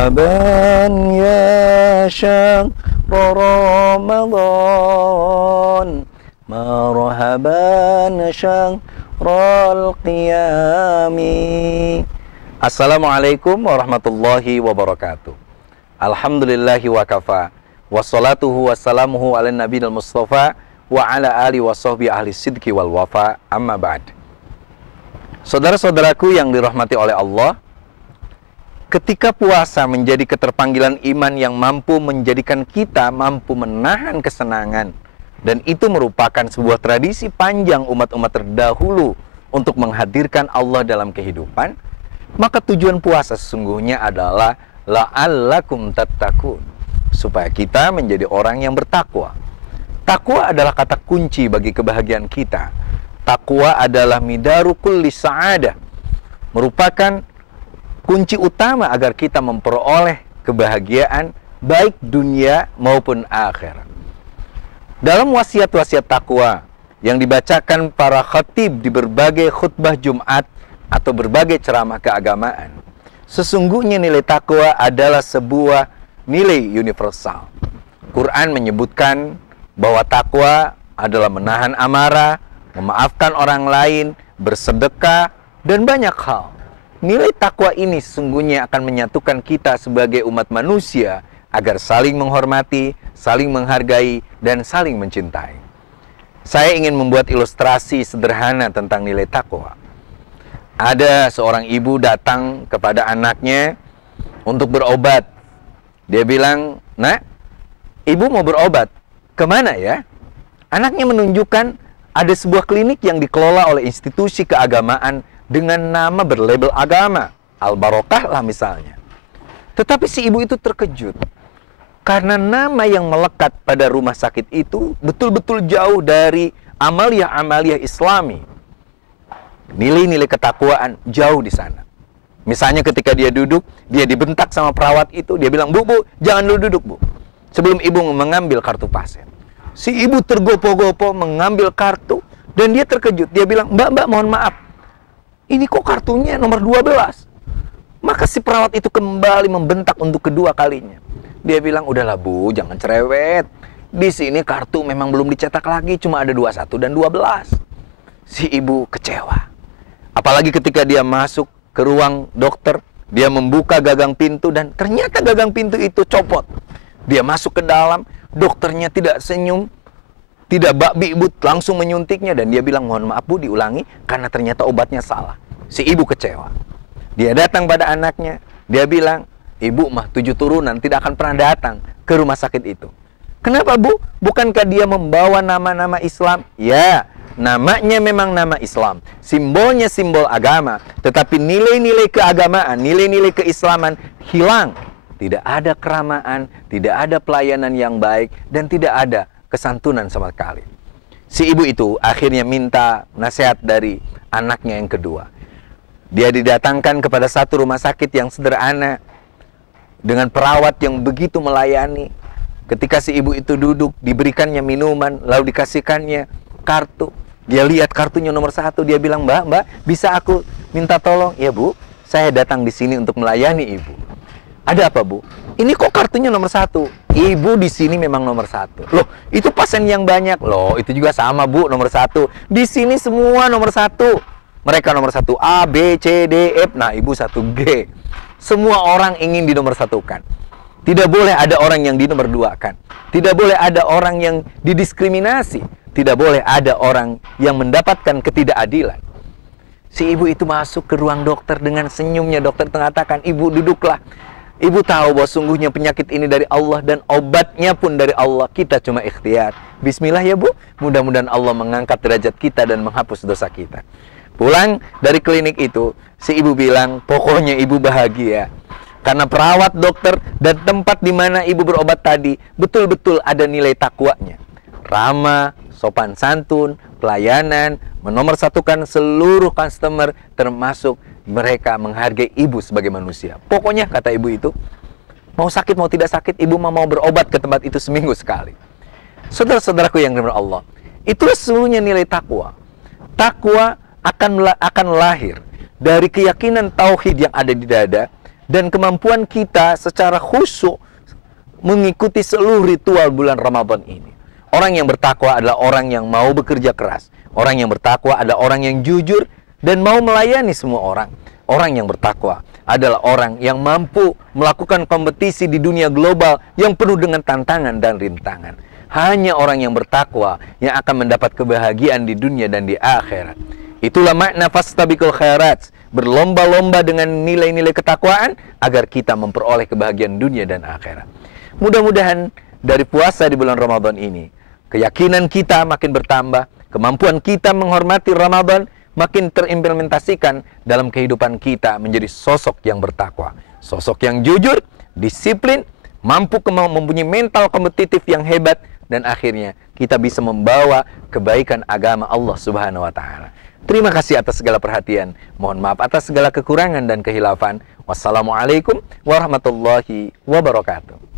Marhaban ya syahr Ramadan, marhaban syahrul qiyami. Assalamualaikum warahmatullahi wabarakatuh. Alhamdulillahi wa kafa, wassalatuhu wassalamuhu ala nabiyil mustafa wa ala alihi wa sahbihi ahli sidqi wal wafa, amma ba'd. Saudara-saudaraku yang dirahmati oleh Allah, ketika puasa menjadi keterpanggilan iman yang mampu menjadikan kita mampu menahan kesenangan, dan itu merupakan sebuah tradisi panjang umat-umat terdahulu untuk menghadirkan Allah dalam kehidupan, maka tujuan puasa sesungguhnya adalah la'allakum tattaqun, supaya kita menjadi orang yang bertakwa. Takwa adalah kata kunci bagi kebahagiaan kita. Takwa adalah midaru kulli sa'adah, merupakan kunci utama agar kita memperoleh kebahagiaan baik dunia maupun akhirat. Dalam wasiat-wasiat takwa yang dibacakan para khatib di berbagai khutbah Jumat atau berbagai ceramah keagamaan, sesungguhnya nilai takwa adalah sebuah nilai universal. Quran menyebutkan bahwa takwa adalah menahan amarah, memaafkan orang lain, bersedekah, dan banyak hal. Nilai takwa ini sesungguhnya akan menyatukan kita sebagai umat manusia agar saling menghormati, saling menghargai, dan saling mencintai. Saya ingin membuat ilustrasi sederhana tentang nilai takwa. Ada seorang ibu datang kepada anaknya untuk berobat. Dia bilang, "Nak, ibu mau berobat. Kemana ya?" Anaknya menunjukkan ada sebuah klinik yang dikelola oleh institusi keagamaan dengan nama berlabel agama, Al-Barokah lah misalnya. Tetapi si ibu itu terkejut karena nama yang melekat pada rumah sakit itu betul-betul jauh dari amaliyah-amaliyah Islami. Nilai-nilai ketakwaan jauh di sana. Misalnya ketika dia duduk, dia dibentak sama perawat itu, dia bilang, Bu, jangan dulu duduk, Bu. Sebelum ibu mengambil kartu pasien. Si ibu tergopoh-gopoh mengambil kartu dan dia terkejut. Dia bilang, Mbak, mohon maaf. Ini kok kartunya nomor 12? Maka si perawat itu kembali membentak untuk kedua kalinya. Dia bilang, udahlah Bu, jangan cerewet. Di sini kartu memang belum dicetak lagi, cuma ada 21 dan 12. Si ibu kecewa. Apalagi ketika dia masuk ke ruang dokter, dia membuka gagang pintu dan ternyata gagang pintu itu copot. Dia masuk ke dalam, dokternya tidak senyum, tidak bak-bik, langsung menyuntiknya. Dan dia bilang, mohon maaf Bu, diulangi karena ternyata obatnya salah. Si ibu kecewa. Dia datang pada anaknya. Dia bilang, Ibu mah 7 turunan tidak akan pernah datang ke rumah sakit itu. Kenapa Bu? Bukankah dia membawa nama-nama Islam? Ya, namanya memang nama Islam. Simbolnya simbol agama. Tetapi nilai-nilai keagamaan, nilai-nilai keislaman hilang. Tidak ada keramaan, tidak ada pelayanan yang baik, dan tidak ada kesantunan sama sekali. Si ibu itu akhirnya minta nasihat dari anaknya yang kedua. Dia didatangkan kepada satu rumah sakit yang sederhana dengan perawat yang begitu melayani. Ketika si ibu itu duduk, diberikannya minuman, lalu dikasihkannya kartu. Dia lihat kartunya nomor 1, dia bilang, Mbak, bisa aku minta tolong? Ya Bu, saya datang di sini untuk melayani Ibu. Ada apa Bu? Ini kok kartunya nomor 1? Ibu di sini memang nomor 1. Loh, itu pasien yang banyak. Loh, itu juga sama Bu, nomor 1. Di sini semua nomor 1. Mereka nomor 1 A, B, C, D, F. Nah, Ibu 1G. Semua orang ingin di nomor 1-kan. Tidak boleh ada orang yang di nomor 2-kan. Tidak boleh ada orang yang didiskriminasi. Tidak boleh ada orang yang mendapatkan ketidakadilan. Si ibu itu masuk ke ruang dokter dengan senyumnya. Dokter mengatakan, Ibu duduklah. Ibu tahu bahwa sungguhnya penyakit ini dari Allah dan obatnya pun dari Allah. Kita cuma ikhtiar. Bismillah ya Bu. Mudah-mudahan Allah mengangkat derajat kita dan menghapus dosa kita. Pulang dari klinik itu, si ibu bilang, pokoknya ibu bahagia. Karena perawat, dokter, dan tempat di mana ibu berobat tadi betul-betul ada nilai takwanya. Ramah, sopan santun, pelayanan, menomorsatukan seluruh customer, termasuk mereka menghargai ibu sebagai manusia. Pokoknya kata ibu itu, mau sakit mau tidak sakit, ibu mau berobat ke tempat itu seminggu sekali. Saudara-saudaraku yang dirahmati Allah, itulah sesungguhnya nilai takwa. Takwa akan lahir dari keyakinan tauhid yang ada di dada dan kemampuan kita secara khusyuk mengikuti seluruh ritual bulan Ramadan ini. Orang yang bertakwa adalah orang yang mau bekerja keras. Orang yang bertakwa adalah orang yang jujur dan mau melayani semua orang. Orang yang bertakwa adalah orang yang mampu melakukan kompetisi di dunia global yang penuh dengan tantangan dan rintangan. Hanya orang yang bertakwa yang akan mendapat kebahagiaan di dunia dan di akhirat. Itulah makna fastabiqul khairat, berlomba-lomba dengan nilai-nilai ketakwaan agar kita memperoleh kebahagiaan dunia dan akhirat. Mudah-mudahan dari puasa di bulan Ramadan ini, keyakinan kita makin bertambah, kemampuan kita menghormati Ramadan makin terimplementasikan dalam kehidupan kita menjadi sosok yang bertakwa, sosok yang jujur, disiplin, mampu mempunyai mental kompetitif yang hebat, dan akhirnya kita bisa membawa kebaikan agama Allah Subhanahu wa Ta'ala. Terima kasih atas segala perhatian. Mohon maaf atas segala kekurangan dan kehilafan. Wassalamualaikum warahmatullahi wabarakatuh.